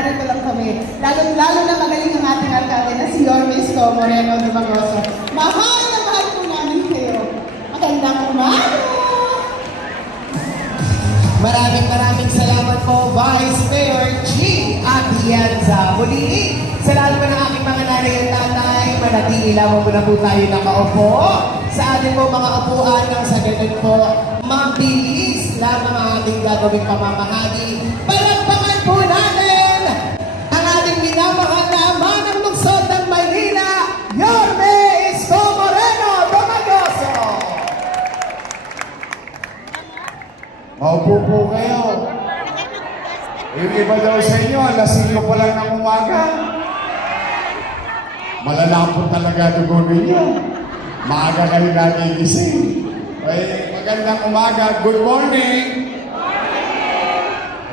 narito lang kami. Lalo na magaling ang ating alkalde na si Yorme Isko Moreno de Bagoso. Mahal na mahal po namin kayo. Magandang umaga! Maraming salamat po, Vice Mayor G. Atienza. Muli, sa lalo ng aking mga nanay at tatay, manatili lamang muna po tayo nakaupo sa ating po mga upuan ng sa ganun po. Mabilis lamang ang ating gagawing pamamahagi. Palagpakan po natin ang ating minamahal na ama ng lungsod ng Maynila, Yorme Isko Moreno Domagoso. Maupo po kayo. Yung iba daw sa inyo, alas 5 pa lang ng umaga. Malalapot talaga dugo ninyo. Maaga kayo nagigising. Ay, magandang umaga. Good morning!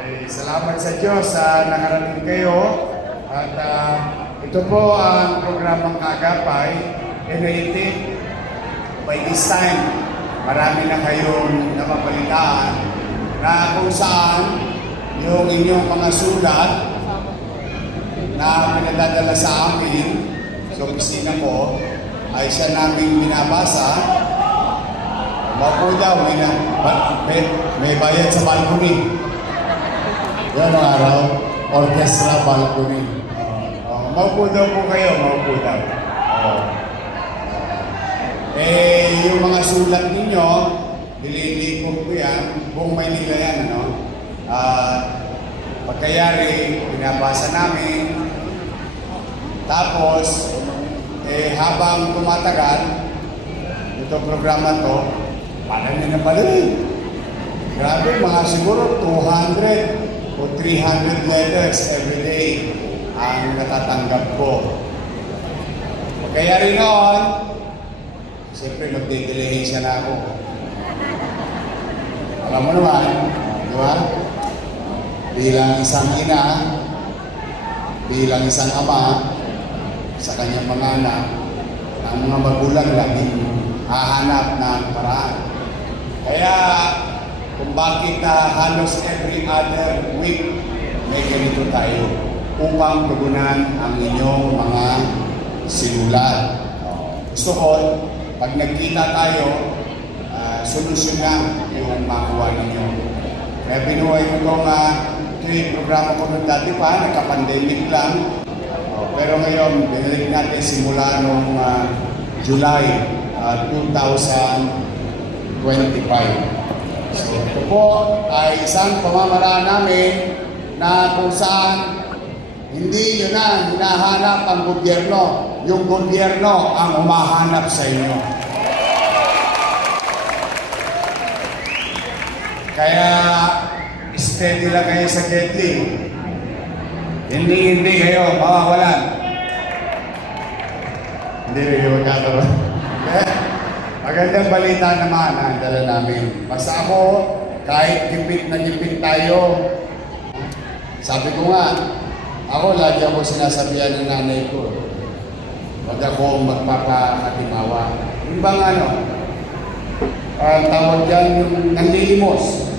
Ay, salamat sa Diyos sa nakarating kayo. At ito po ang programang Kagapay. Innovative. By this time, marami na kayong napapalitaan na kung saan yung inyong mga sulat na pinadadala sa amin sa opisina ko ay siya namin binabasa. Maupo daw, may bayad sa balcony. Yan ang araw, orchestra balcony. Maupo daw po kayo, maupo daw. Yung mga sulat ninyo, nililipot ko yan, buong Maynila yan, ano? Pagkayari, binabasa namin. Tapos, habang tumatagal, itong programa to, parang na napalay. Grabe, mga siguro 200 o 300 letters every day ang natatanggap ko. Pagkayari noon, siyempre magde-delegation na ako. Alam mo naman, di ba? Bilang isang ina, bilang isang ama, sa kanyang mga anak, ang mga magulang laging hahanap ng paraan. Kaya, kung bakit halos every other week, may ganito tayo upang tugunan ang inyong mga sinulat. Gusto ko, pag nagkita tayo, solusyon na yung makuha ninyo. Kaya binuhay ko itong programa ko nung dati pa, nagka-pandemic lang. Pero ngayon, binalik natin simula noong July 2025. So ito po ay isang pamamaraan namin na kung saan hindi yun na hinahanap ang gobyerno. Yung gobyerno ang umahanap sa inyo. Kaya steady lang kayo sa getting. Hindi kayo mawawalan. Hindi kayo magkakaroon. Magandang balita naman ang dala namin. Basta ako, kahit gipit na gipit tayo, sabi ko nga, ako lagi ako sinasabihan ng nanay ko, huwag akong magpapakatimawa. Yung bang tawag dyan yung nanlilimos.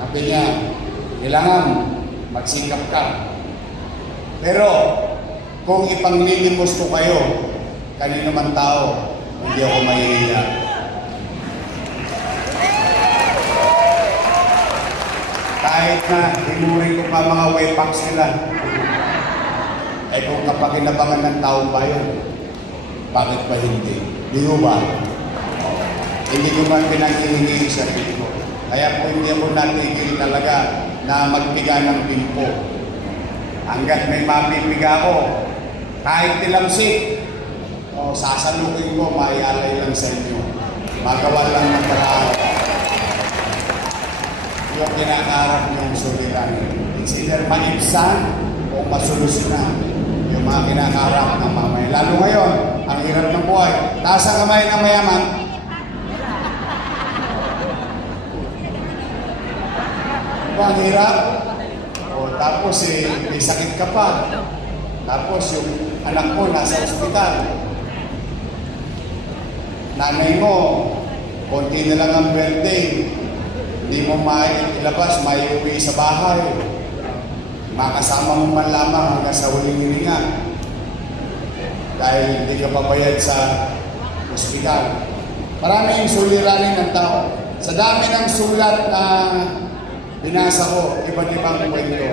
Sabi niya, kailangan magsikap ka. Pero, kung ipanglilimos ko kayo, kanino man tao, hindi ako mahihiya. Kahit na hinurin ko pa mga waypacks nila. Kung kapakinabangan ng taong bayan, bakit ba hindi? Di ba? Hindi ko man pinanghihingi sa sarili ko. Kaya po hindi ako natigil talaga na magpiga ng bimpo. Hanggat may mapipiga ako, kahit tilamsik, sasalukin ko, maialay lang sa inyo. Magawa lang ng paraan. Yung kinakaharap niyong suliranin. It's either maibsan o masolusyonan yung mga kinakaharap ng mamay. Lalo ngayon, ang hirap ng buhay. Taas ang kamay ng mayaman. Ang hirap. Tapos may sakit ka pa. Tapos yung anak mo nasa ospital. Nanay mo, konti na lang ang birthday. Hindi mo mailabas, maiuwi sa bahay. makasama mo man lamang hanggang sa huling hininga. Dahil hindi ka pabayad sa ospital. Maraming suliranin ng tao. Sa dami ng sulat na binasa ko, iba't ibang kwento.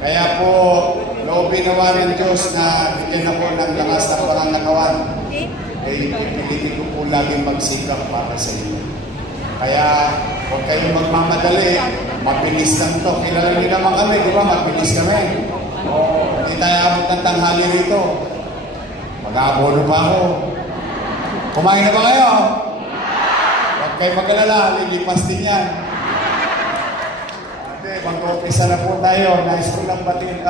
Kaya po, loobin nawa rin Diyos na bigyan ako ng lakas ng pangangatawan. Ay pipilitin ko po laging magsikap para sa inyo. Kaya huwag kayong magmamadali, mabilis lang to. Kilala niyo naman kami, di ba? Mabilis kami. Hindi tayo abot ng tanghali rito. Mag-aabono pa ako. Kumain na ba kayo? Huwag kayo mag-alala, lilipas din yan. Mag-umpisa na po tayo. Nais ko lang batiin.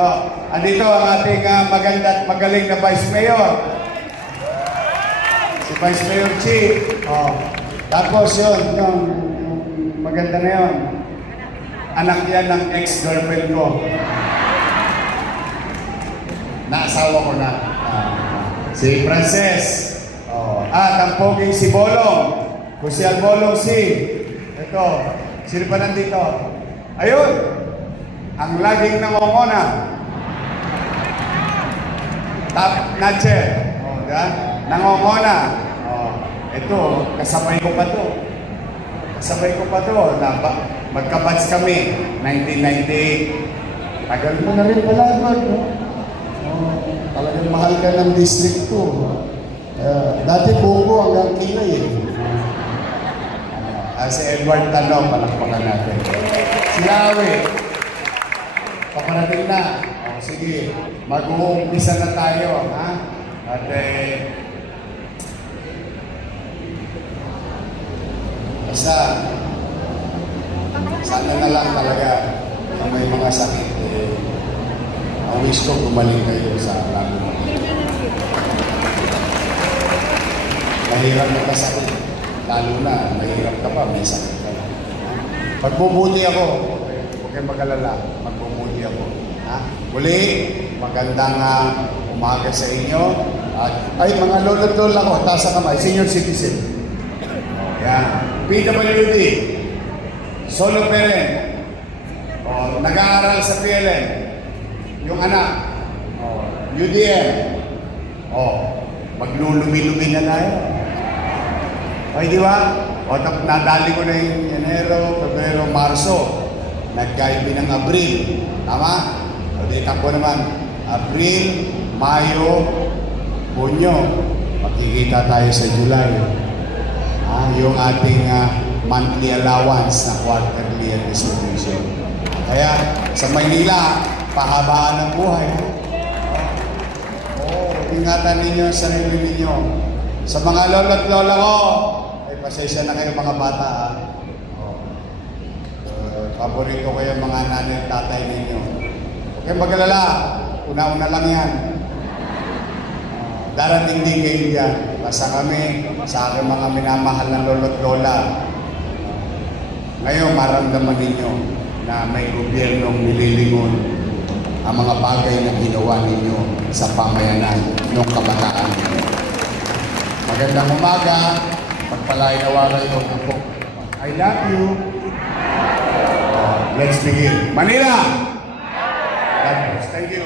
Andito ang ating maganda at magaling na Vice Mayor. Si Vice Mayor Chi. Tapos yun, yung maganda na yun. Anak yan ng ex-girlfriend ko. Naasawa ko na. Si Frances. Ang poging si Bolong. Kung si Bolong si. Ito. Sino pa nandito? Ayun. Ang laging nangongona. Top notcher. Diyan? Nangongona. Ito. Kasabay ko pa to. Kasabay ko pa to. Magkabats kami. 1998. Tagal mo na rin pala, Edward. Talagang mahal ka ng district 2. Dati buko hanggang kilay eh. Si Edward Tano, palakpakan natin. Si Lawi, paparating na. Sige, mag-uumpisa na tayo. Ha? At basta, sana na lang talaga kung may mga sakit. Ang wish ko gumaling kayo sa lalo. Mahirap na kasakit. Lalo na, mahirap ka pa, may sakit ka. Magbubuti ako. Huwag kayong mag-alala. Magbubuti ako. Ha? Muli, magandang umaga sa inyo. Ay, mga lolo't lola ko, taas ang kamay. Senior citizen. Yan. PWD. Solo parent. Nag-aaral sa PLN. Yung anak. UDM. Maglulumi-lumi na tayo. Ay, di ba? Nadali ko na yung Enero, Febrero, Marso. Nagkaibi ng Abril. Tama? Pagditan ko naman. Abril, Mayo, Hunyo. Makikita tayo sa July. Yung ating monthly allowance na quarterly distribution. Kaya sa Maynila, pahabaan ng buhay. Ingatan ninyo ang sarili ninyo. Sa mga lolo't lola ko, ay pasensya na kayo mga bata. Paborito ko yung mga nanay at tatay ninyo. Huwag kayong mag-alala. Una-una lang yan. Darating din kayo dyan. Basta kami, sa aking mga minamahal na lolo't lola. Ngayon, maramdaman ninyo na may gobyernong nililingon ang mga bagay na ginawa ninyo sa pamayanan ng kabataan ninyo. Magandang umaga, magpalainawa kayo po. I love you. Let's begin. Manila! Thank you.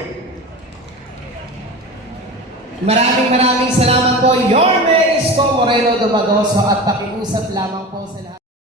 Maraming salamat po, Yorme Isko Moreno Dumagoso, at pakiusap lamang po sa lahat.